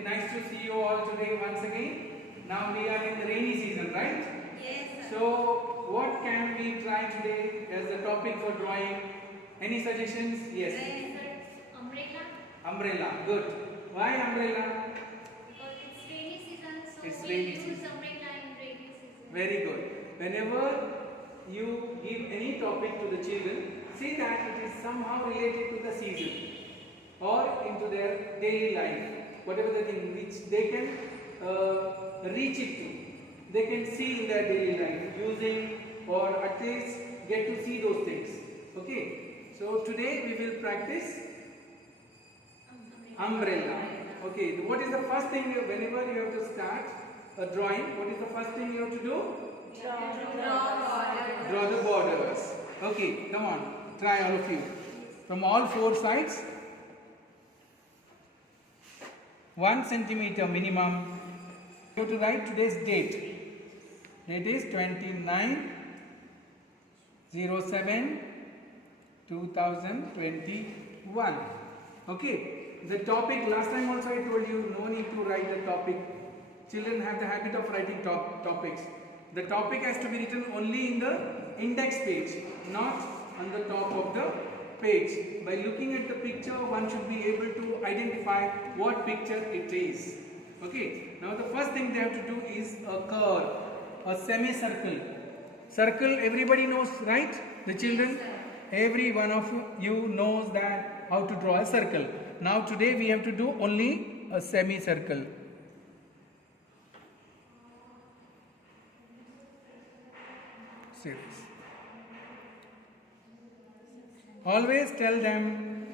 Okay, nice to see you all today once again. Now we are in the rainy season, right? Yes, sir. So what can we try today as the topic for drawing? Any suggestions? Yes. Rain, sir. Umbrella. Umbrella. Good. Why umbrella? Because it's rainy season, so It's we rainy use season. umbrella in rainy season. Very good. Whenever you give any topic to the children, see that it is somehow related to the season or into their daily life, whatever the thing which they can reach it to. They can see in their daily life using or at least get to see those things. Okay. So today we will practice umbrella. Okay. What is the first thing whenever you have to start a drawing? What is the first thing you have to do? Draw the borders. Okay, come on, try all of you. From all four sides, 1 centimeter minimum. You have to write today's date. Date is 29/07/2021. Okay. The topic, last time also I told you, no need to write the topic. Children have the habit of writing topics. The topic has to be written only in the index page, not on the top of the page. By looking at the picture, one should be able to identify what picture it is. Okay. Now the first thing they have to do is a curve, a semicircle. Circle everybody knows, right? The children, every one of you knows that how to draw a circle. Now today we have to do only a semicircle. Series. Always tell them,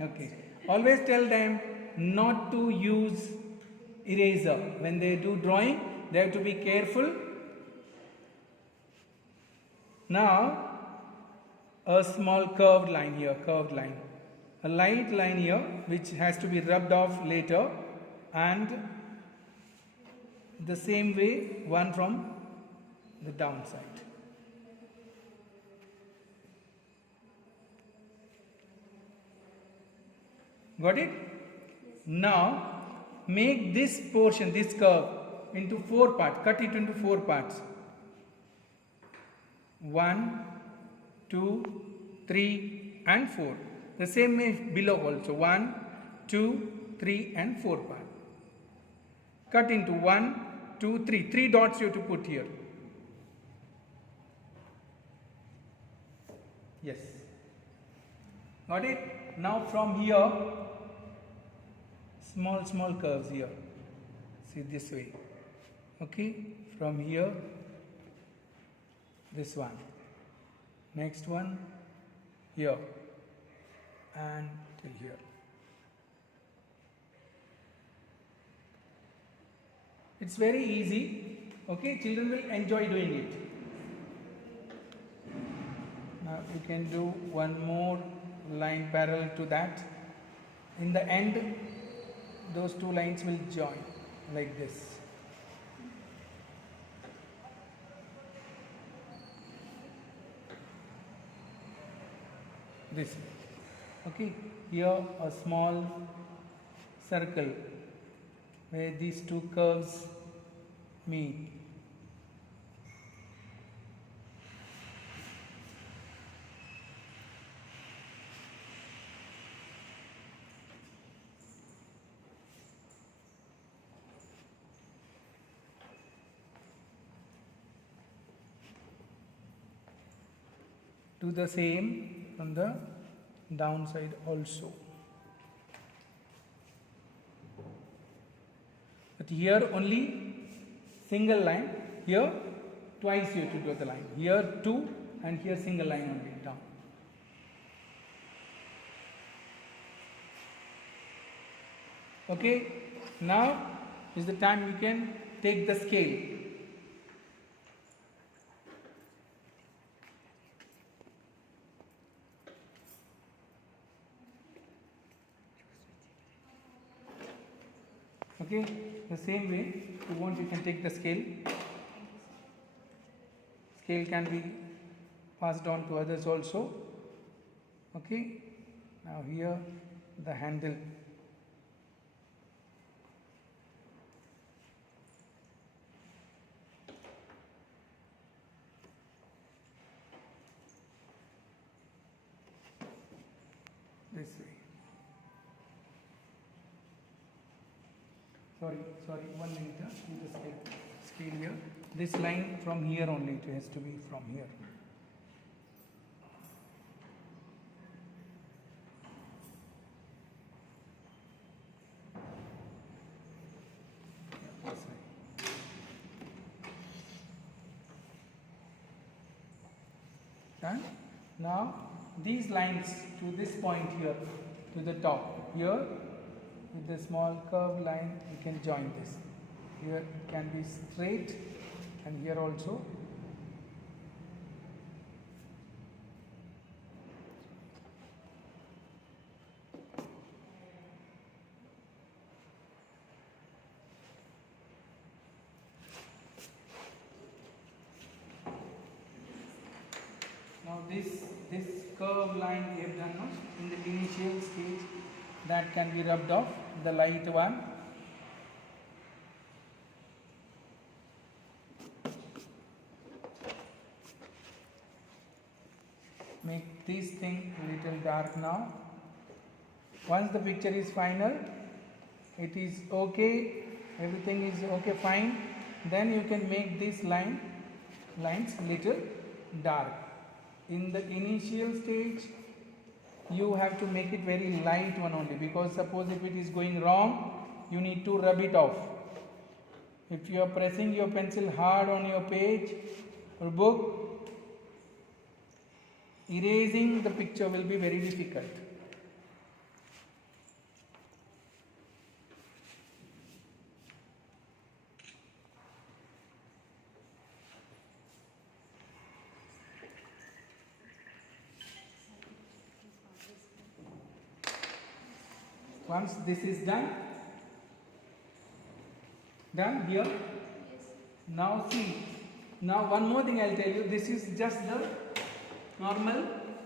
okay. Always tell them not to use eraser. When they do drawing, they have to be careful. Now, a small curved line here, curved line. A light line here which has to be rubbed off later, and the same way one from the downside. Got it? Now make this portion, this curve, into 4 parts. Cut it into 4 parts. 1, 2, 3 and 4. The same way below also. 1, 2, 3 and 4 parts. Cut into 1, 2, 3. 3 dots you have to put here. Yes. Got it? Now from here, small curves here. See this way. Okay? From here, this one. Next one, here. And till here. It's very easy. Okay? Children will enjoy doing it. Now you can do one more line parallel to that. In the end, those two lines will join like this. This way. Okay, here a small circle where these two curves meet. Do the same from the downside also. But here only single line. Here twice you have to draw the line. Here 2 and here single line only down. Okay. Now is the time you can take the scale. Okay, the same way, if you want, you can take the scale. Scale can be passed on to others also. Okay, now here the handle this way. Sorry, 1 minute. See the scale here. This line from here only, it has to be from here. This way. Done. Now these lines to this point here, to the top here, with the small curved line, you can join this. Here it can be straight, and here also. Now this curved line we have done now in the initial stage, that can be rubbed off, the light one. Make this thing a little dark now. Once the picture is final, it is okay, everything is okay, fine, then you can make this lines little dark. In the initial stage, you have to make it very light one only, because suppose if it is going wrong, you need to rub it off. If you are pressing your pencil hard on your page or book, erasing the picture will be very difficult. Once this is done here, now see, now one more thing I'll tell you, this is just the normal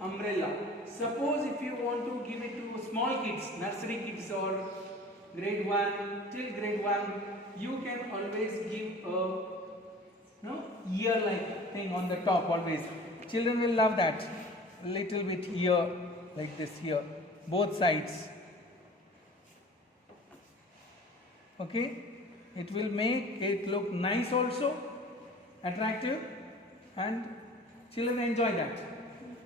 umbrella. Suppose if you want to give it to small kids, nursery kids or grade 1 till grade 1, you can always give a ear-like thing on the top always. Children will love that. A little bit here, like this here, both sides. Okay, it will make it look nice also, attractive, and children enjoy that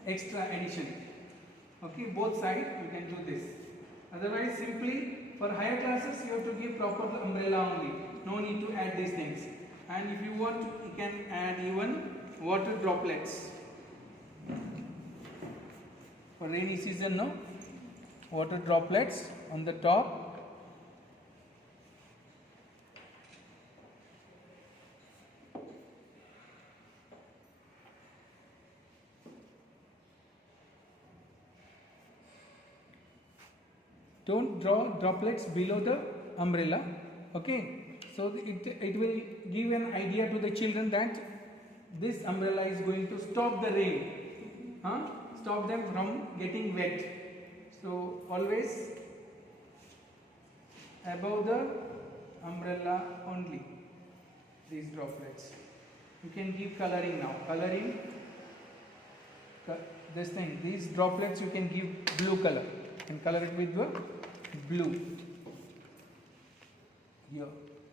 extra addition. Okay, both sides you can do this. Otherwise, simply for higher classes you have to give proper umbrella only. No need to add these things. And if you want, you can add even water droplets. For rainy season, no? Water droplets on the top. Don't draw droplets below the umbrella, okay? So it will give an idea to the children that this umbrella is going to stop the rain, stop them from getting wet. So always above the umbrella only, these droplets. You can give coloring now. Coloring, this thing, these droplets you can give blue color. And color it with the blue. Here,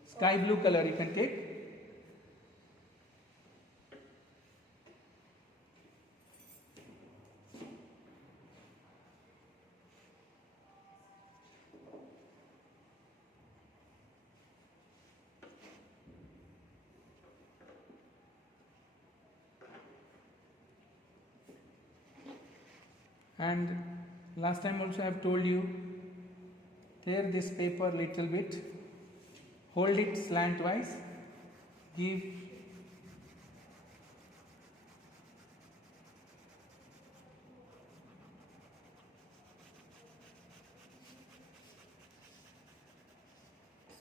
sky blue color you can take. And last time also I have told you, tear this paper little bit, hold it slantwise, give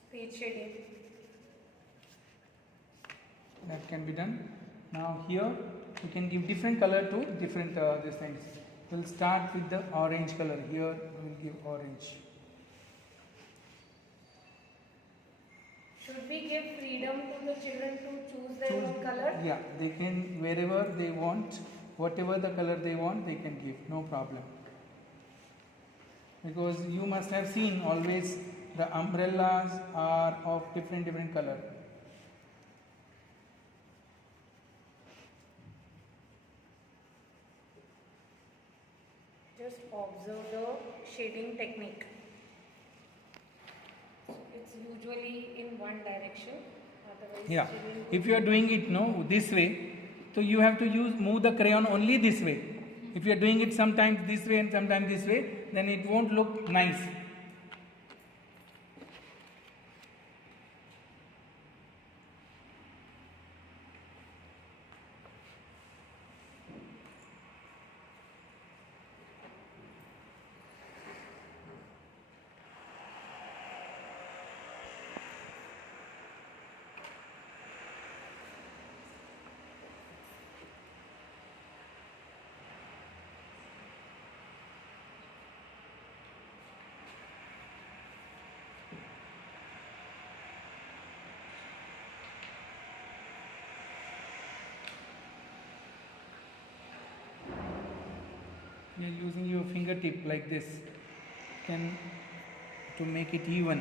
speed shading. That can be done. Now here you can give different color to different these things. We'll start with the orange color. Here we'll give orange. Should we give freedom to the children to choose their own color? Yeah, they can, wherever they want, whatever the color they want, they can give, no problem. because you must have seen always the umbrellas are of different color. Just observe the shading technique. So it's usually in one direction. Otherwise, Yeah, children if you are doing it no this way, so you have to move the crayon only this way. If you are doing it sometimes this way and sometimes this way, then it won't look nice. You are using your fingertip like this, then to make it even.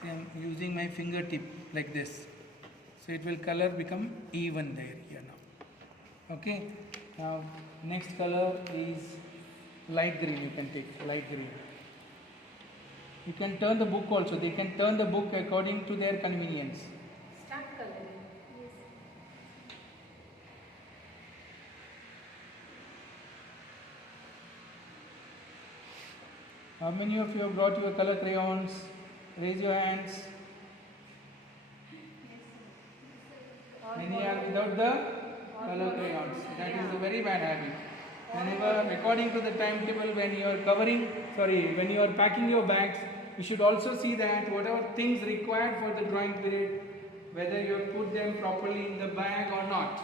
See, I am using my fingertip like this, so it will color become even there here now. Okay. Now next color is light green. You can take light green. You can turn the book also. They can turn the book according to their convenience. start coloring. How many of you have brought your color crayons? Raise your hands. Many are without the color crayons. That is a very bad habit. Whenever, according to the timetable, when you are when you are packing your bags, you should also see that whatever things required for the drawing period, whether you have put them properly in the bag or not.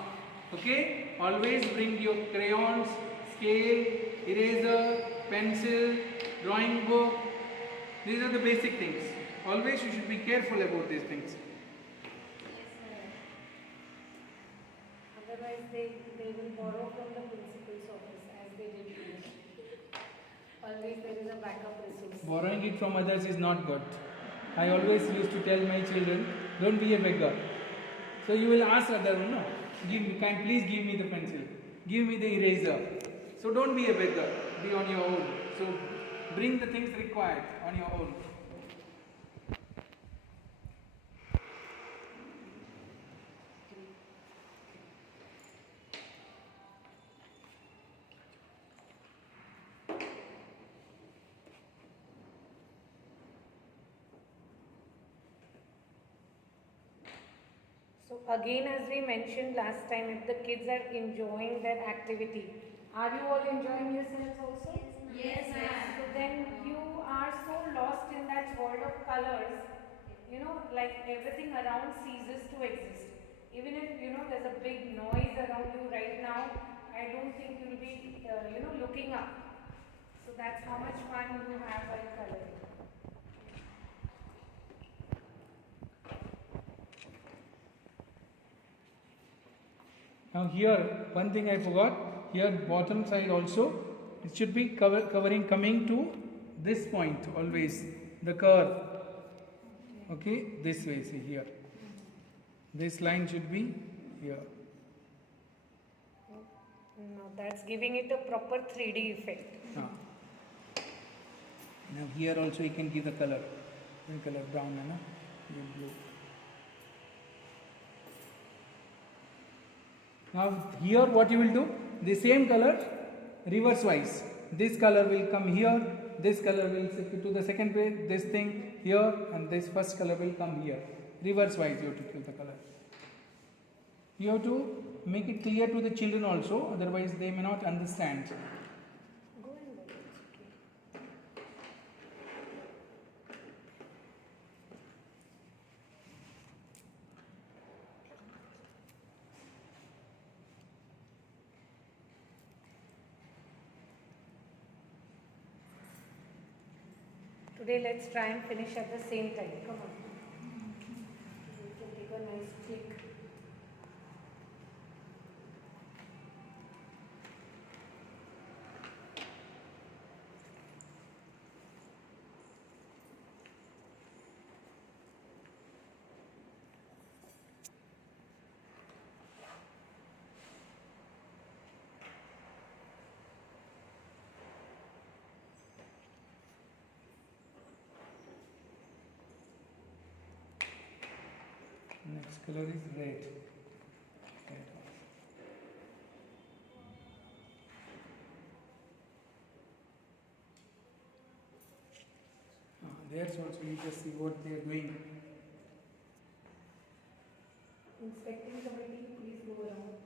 Okay? Always bring your crayons, scale, eraser, pencil, drawing book. These are the basic things. Always you should be careful about these things. Otherwise, they will borrow from the principal's office as they did here. Always there is a backup resource. Borrowing it from others is not good. I always used to tell my children, don't be a beggar. So you will ask other, no, please give me the pencil, give me the eraser. So don't be a beggar, be on your own. So bring the things required on your own. So again, as we mentioned last time, if the kids are enjoying their activity, are you all enjoying yourselves also? Yes, ma'am. So then you are so lost in that world of colors, like everything around ceases to exist. Even if, there's a big noise around you right now, I don't think you'll be, looking up. So that's how much fun you have while coloring. Now here, one thing I forgot, here bottom side also, it should be coming to this point always, the curve. Okay, this way, see here. This line should be here. No, that's giving it a proper 3D effect. Now here also you can give the color. Color brown, blue. Now here what you will do, the same color reverse wise. This color will come here, this color will to the second page, this thing here, and this first color will come here. Reverse wise you have to give the color. You have to make it clear to the children also, otherwise they may not understand. Go and go, it's okay. Today let's try and finish at the same time. Come on. We can take a nice click. color is red. Red. There's also you just see what they are doing. Inspecting committee, please go around.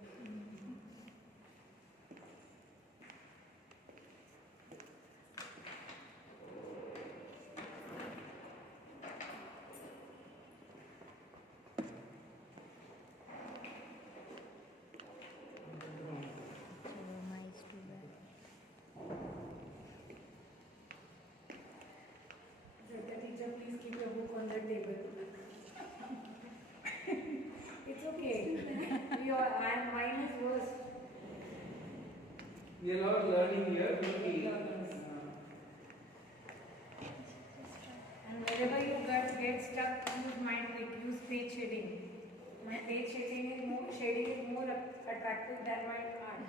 Let the teacher please keep your book on the table. It's okay. Mine is worse. We are all learning here. Okay. And wherever you get stuck, use mind trick, use page shading. My page shading is more attractive than my art.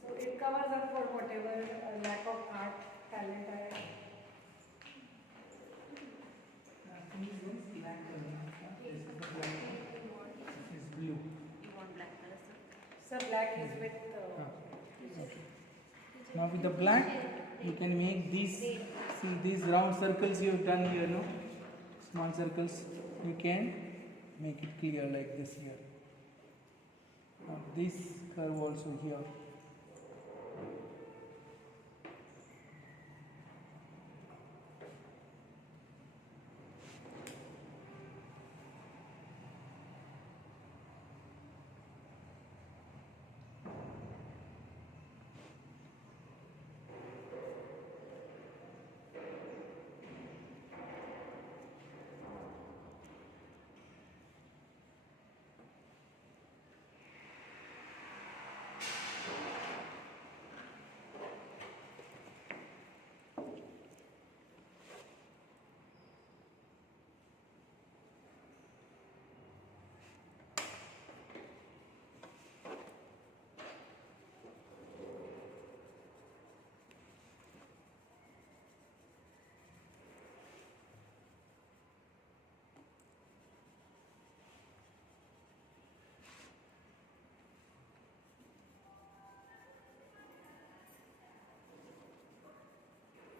So it covers up for whatever lack of art talent I have. This is black color. This is the black color. This is blue. You want black color, sir? So black is with Okay. Now with the black, you can make these. See these round circles you have done here, no? Small circles. You can make it clear like this here. Now this curve also here.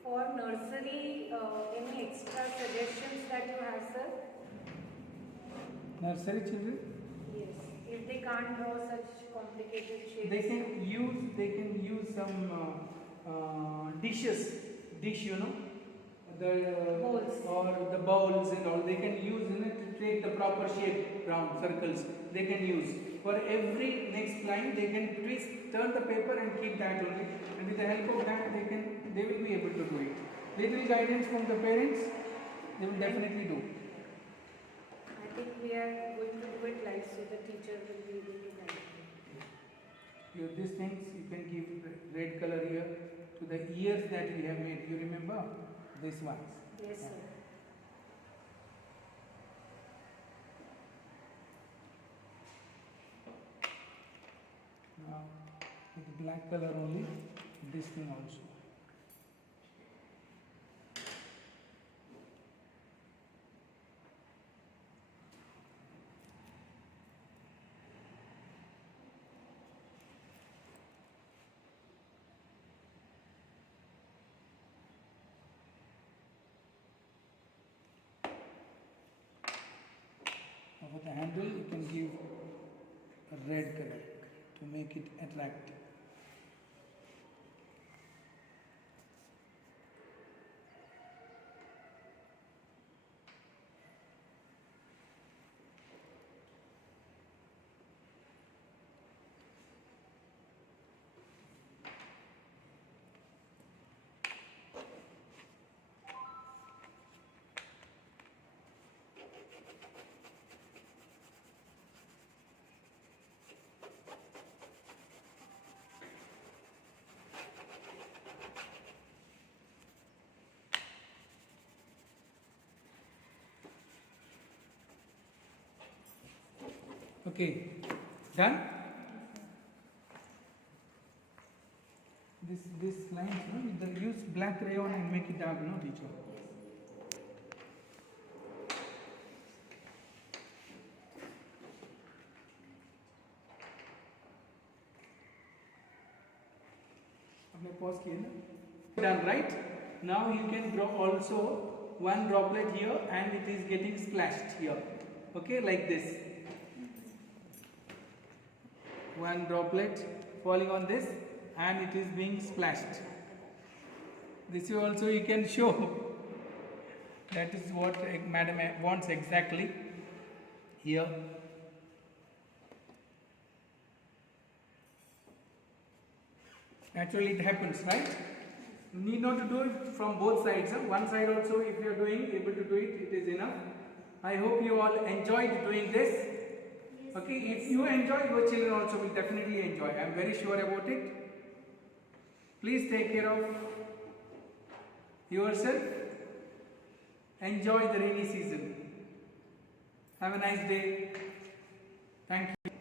For nursery, any extra suggestions that you have, sir? Nursery children, Yes. If they can't draw such complicated shapes. they can use some dish, you know, the Bowls. or the bowls and all. They can use in it to take the proper shape, round circles. They can use for every next line. They can twist, turn the paper and keep that only. And with the help of that, they will be able to do it. Little guidance from the parents, they will definitely do. I think we are going to do it live, so the teacher will be able to guide. These things you can give red color here to the ears that we have made. You remember these ones? Yes, sir. Now with black color only, this thing also. Now for the handle, you can give a red color to make it attractive. Okay, done? This lines, no? With the use black crayon and make it dark, no, teacher? आपने pause किया ना? Done, right? Now you can draw also one droplet here and it is getting splashed here. Okay, like this. One droplet falling on this and it is being splashed. This is also you can show. That is what madam wants exactly here. Naturally it happens, right? You need not to do it from both sides. Huh? One side also, if you are doing, able to do it, it is enough. I hope you all enjoyed doing this. Yes. Okay, if you enjoy, your children also will definitely enjoy. I am very sure about it. Please take care of yourself. Enjoy the rainy season. Have a nice day. Thank you.